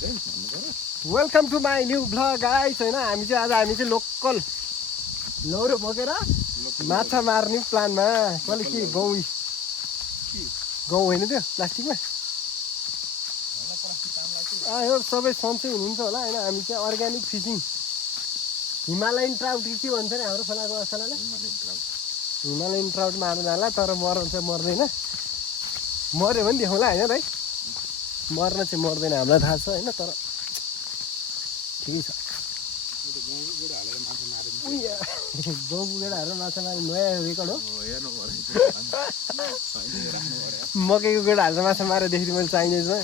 welcome to my new vlog guys होइन हामी चाहिँ लोकल लौरो बोकेर माछा मार्ने प्लानमा कसले के गहुँ होइन त्यो प्लास्टिकमा यो सबै सन्चै हुनुहुन्छ होला होइन हामी चाहिँ अर्ग्यानिक फिसिङ हिमालयन ट्राउट के भन्छ नि हाम्रो खोलाको असलाले हिमालयन ट्राउट मार्नु जाला तर मर्दैन मर्यो भने देखाउँला होइन भाइ मर्न चाहिँ मर्दैन हामीलाई थाहा छ होइन तर ठिकै छ गाउँको गेडाहरू माछा मारे नयाँ रेकर्ड हो मकैको गेडाहरू माछा मारेदेखि मैले चाइनिजमा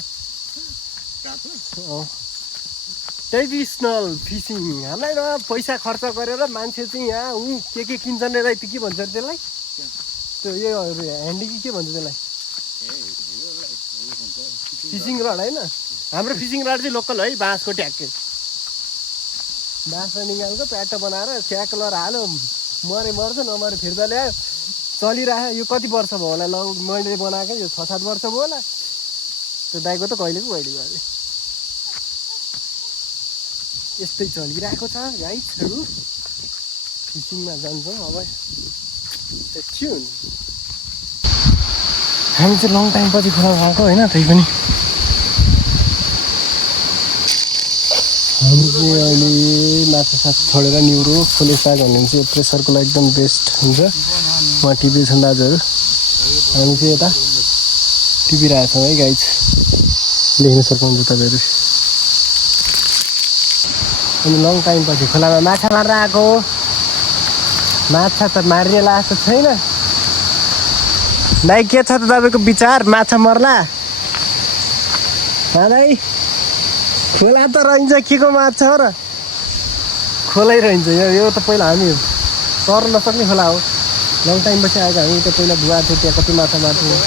ट्रेडिसनल फिसिङ हामीलाई न पैसा खर्च गरेर मान्छे चाहिँ यहाँ के किन्छन् रे त्यो के भन्छ त्यसलाई त्यो यो ह्यान्डी के भन्छ त्यसलाई फिसिङ रड होइन हाम्रो फिसिङ रड चाहिँ लोकल है बाँसको ट्याक्कै बाँसमा निकालेको प्याटो बनाएर ट्याक्लर हाल्यो मरे मर्छ नमरे फिर्ता ल्यायो चलिरहेको यो कति वर्ष भयो होला मैले बनाएको यो 6-7 वर्ष भयो होला त्यो दाइको त कहिलेको गरे यस्तै चलिरहेको छ गाइसहरू फिसिङमा जान्छौँ अब हामी चाहिँ लङ टाइम पछि खोला गएको होइन त्यही पनि हामी चाहिँ अहिले माछा साथ छोडेर न्युरो फुले साग भन्ने चाहिँ प्रेसरको लागि एकदम बेस्ट हुन्छ उहाँ टिप्दैछन् दाजुहरू हामी चाहिँ यता टिपिरहेको छौँ है गाइज लेख्न सक्नुहुन्छ तपाईँहरू अनि लङ टाइम पछि खोलामा माछा मारेर आएको माछा त मारिने लाग्छ छैन दाइ के छ त तपाईँको विचार माछा मर्ला दाइ खोला त रहन्छ के को माछा हो र खोलै रहन्छ यो त पहिला हामी तर नसक्ने खोला हो लङ टाइम पछि आएको हामी त पहिला भुवा थियो त्यहाँ कति माछा मार्थ्यौँ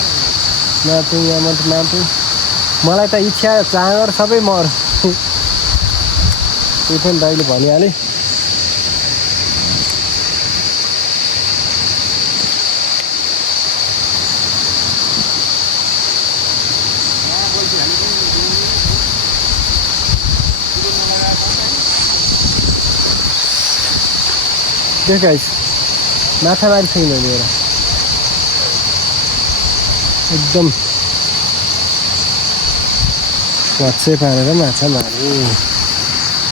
मार्थ्यौँ यहाँ मात्रै मार्थ्यौँ मलाई त इच्छा चाँगर सबै मर त्यही पनि दाइले भनिहालेँ देख गाइस माछा मारी छैन मैले एउटा एकदम वाट्सै पारेर माछा मारेँ